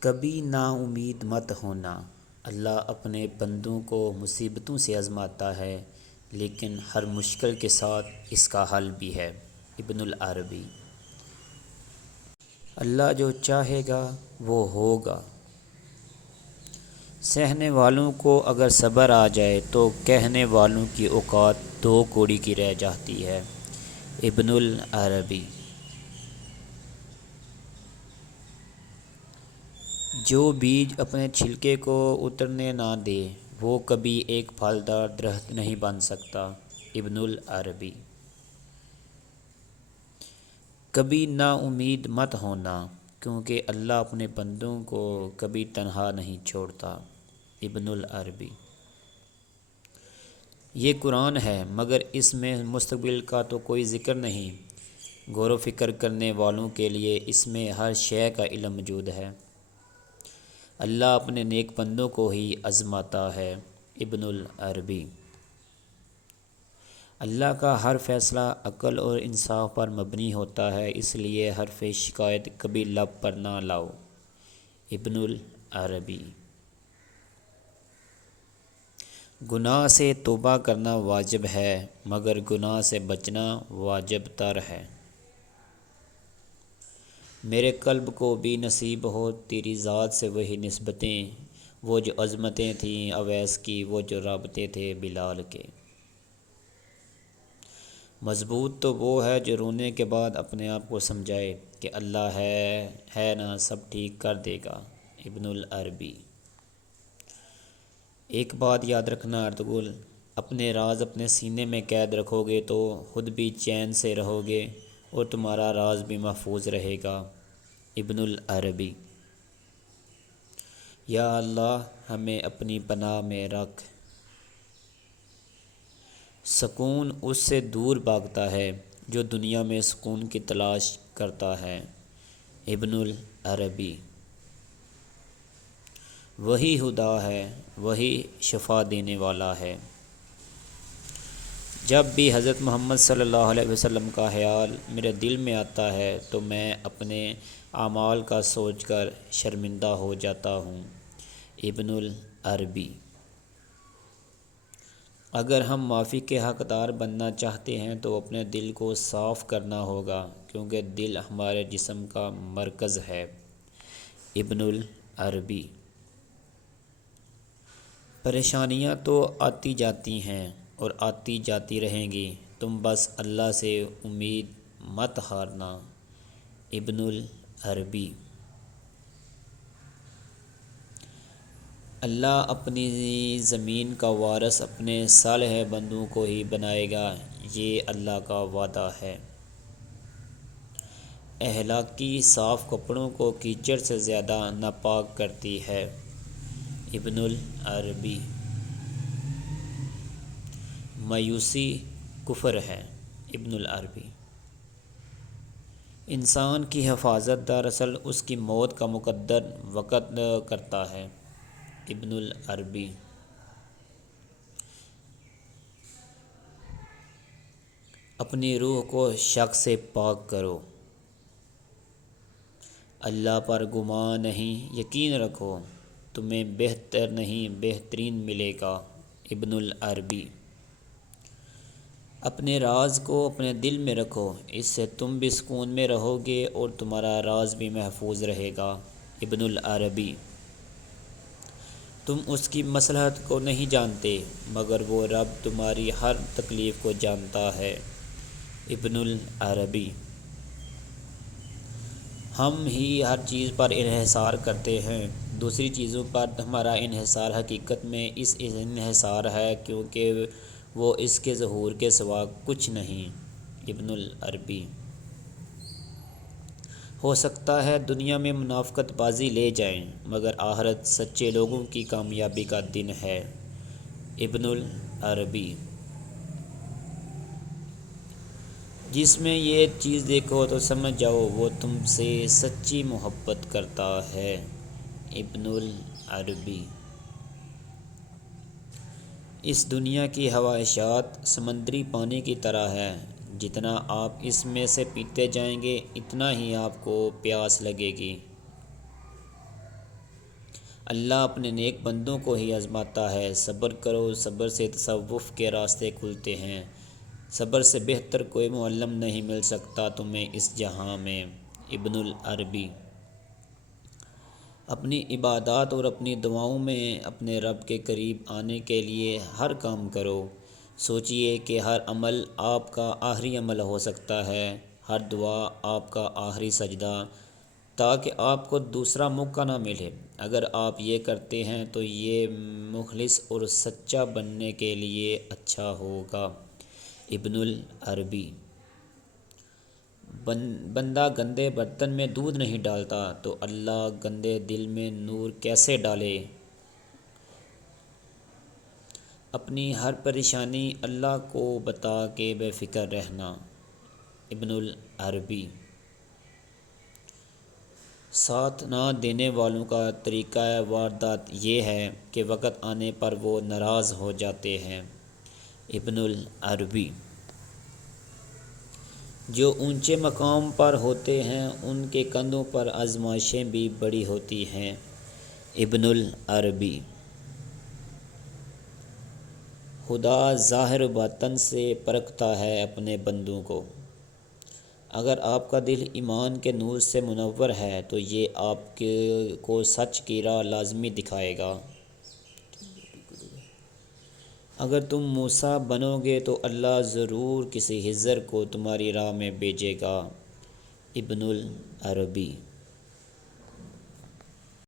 کبھی نا امید مت ہونا۔ اللہ اپنے بندوں کو مصیبتوں سے آزماتا ہے، لیکن ہر مشکل کے ساتھ اس کا حل بھی ہے۔ ابن العربی۔ اللہ جو چاہے گا وہ ہوگا۔ سہنے والوں کو اگر صبر آ جائے تو کہنے والوں کی اوقات دو کوڑی کی رہ جاتی ہے۔ ابن العربی۔ جو بیج اپنے چھلکے کو اترنے نہ دے وہ کبھی ایک پھلدار درخت نہیں بن سکتا۔ ابن العربی۔ کبھی نا امید مت ہونا، کیونکہ اللہ اپنے بندوں کو کبھی تنہا نہیں چھوڑتا۔ ابن العربی۔ یہ قرآن ہے مگر اس میں مستقبل کا تو کوئی ذکر نہیں۔ غور و فکر کرنے والوں کے لیے اس میں ہر شے کا علم موجود ہے۔ اللہ اپنے نیک بندوں کو ہی آزماتا ہے۔ ابن العربی۔ اللہ کا ہر فیصلہ عقل اور انصاف پر مبنی ہوتا ہے، اس لیے حرف شکایت کبھی لب پر نہ لاؤ۔ ابن العربی۔ گناہ سے توبہ کرنا واجب ہے مگر گناہ سے بچنا واجب تر ہے۔ میرے قلب کو بھی نصیب ہو تیری ذات سے وہی نسبتیں، وہ جو عظمتیں تھیں اویس کی، وہ جو رابطے تھے بلال کے۔ مضبوط تو وہ ہے جو رونے کے بعد اپنے آپ کو سمجھائے کہ اللہ ہے نا سب ٹھیک کر دے گا۔ ابن العربی۔ ایک بات یاد رکھنا ارطغرل، اپنے راز اپنے سینے میں قید رکھو گے تو خود بھی چین سے رہو گے اور تمہارا راز بھی محفوظ رہے گا۔ ابن العربی۔ یا اللہ ہمیں اپنی پناہ میں رکھ۔ سکون اس سے دور بھاگتا ہے جو دنیا میں سکون کی تلاش کرتا ہے۔ ابن العربی۔ وہی خدا ہے، وہی شفا دینے والا ہے۔ جب بھی حضرت محمد صلی اللہ علیہ وسلم کا خیال میرے دل میں آتا ہے تو میں اپنے اعمال کا سوچ کر شرمندہ ہو جاتا ہوں۔ ابن العربی۔ اگر ہم معافی کے حقدار بننا چاہتے ہیں تو اپنے دل کو صاف کرنا ہوگا، کیونکہ دل ہمارے جسم کا مرکز ہے۔ ابن العربی۔ پریشانیاں تو آتی جاتی ہیں اور آتی جاتی رہیں گی، تم بس اللہ سے امید مت ہارنا۔ ابن العربی۔ اللہ اپنی زمین کا وارث اپنے صالح بندوں کو ہی بنائے گا، یہ اللہ کا وعدہ ہے۔ اخلاقی صاف کپڑوں کو کیچڑ سے زیادہ ناپاک کرتی ہے۔ ابن العربی۔ مایوسی کفر ہے۔ ابن العربی۔ انسان کی حفاظت دراصل اس کی موت کا مقدر وقت کرتا ہے۔ ابن العربی۔ اپنی روح کو شک سے پاک کرو، اللہ پر گمان نہیں یقین رکھو، تمہیں بہتر نہیں بہترین ملے گا۔ ابن العربی۔ اپنے راز کو اپنے دل میں رکھو، اس سے تم بھی سکون میں رہو گے اور تمہارا راز بھی محفوظ رہے گا۔ ابن العربی۔ تم اس کی مصلحت کو نہیں جانتے مگر وہ رب تمہاری ہر تکلیف کو جانتا ہے۔ ابن العربی۔ ہم ہی ہر چیز پر انحصار کرتے ہیں، دوسری چیزوں پر ہمارا انحصار حقیقت میں اس انحصار ہے کیونکہ وہ اس کے ظہور کے سوا کچھ نہیں۔ ابن العربی۔ ہو سکتا ہے دنیا میں منافقت بازی لے جائیں مگر آخرت سچے لوگوں کی کامیابی کا دن ہے۔ ابن العربی۔ جس میں یہ چیز دیکھو تو سمجھ جاؤ وہ تم سے سچی محبت کرتا ہے۔ ابن العربی۔ اس دنیا کی خواہشات سمندری پانی کی طرح ہے، جتنا آپ اس میں سے پیتے جائیں گے اتنا ہی آپ کو پیاس لگے گی۔ اللہ اپنے نیک بندوں کو ہی آزماتا ہے۔ صبر کرو، صبر سے تصوف کے راستے کھلتے ہیں۔ صبر سے بہتر کوئی معلم نہیں مل سکتا تمہیں اس جہاں میں۔ ابن العربی۔ اپنی عبادات اور اپنی دعاؤں میں اپنے رب کے قریب آنے کے لیے ہر کام کرو۔ سوچئے کہ ہر عمل آپ کا آخری عمل ہو سکتا ہے، ہر دعا آپ کا آخری سجدہ، تاکہ آپ کو دوسرا موقع نہ ملے۔ اگر آپ یہ کرتے ہیں تو یہ مخلص اور سچا بننے کے لیے اچھا ہوگا۔ ابن العربی۔ بندہ گندے برتن میں دودھ نہیں ڈالتا تو اللہ گندے دل میں نور کیسے ڈالے؟ اپنی ہر پریشانی اللہ کو بتا کے بے فکر رہنا۔ ابن العربی۔ ساتھ نہ دینے والوں کا طریقہ واردات یہ ہے کہ وقت آنے پر وہ ناراض ہو جاتے ہیں۔ ابن العربی۔ جو اونچے مقام پر ہوتے ہیں ان کے کندھوں پر آزمائشیں بھی بڑی ہوتی ہیں۔ ابن العربی۔ خدا ظاہر و باطن سے پرکھتا ہے اپنے بندوں کو۔ اگر آپ کا دل ایمان کے نور سے منور ہے تو یہ آپ کو سچ کی راہ لازمی دکھائے گا۔ اگر تم موسیٰ بنو گے تو اللہ ضرور کسی خضر کو تمہاری راہ میں بھیجے گا۔ ابن العربی۔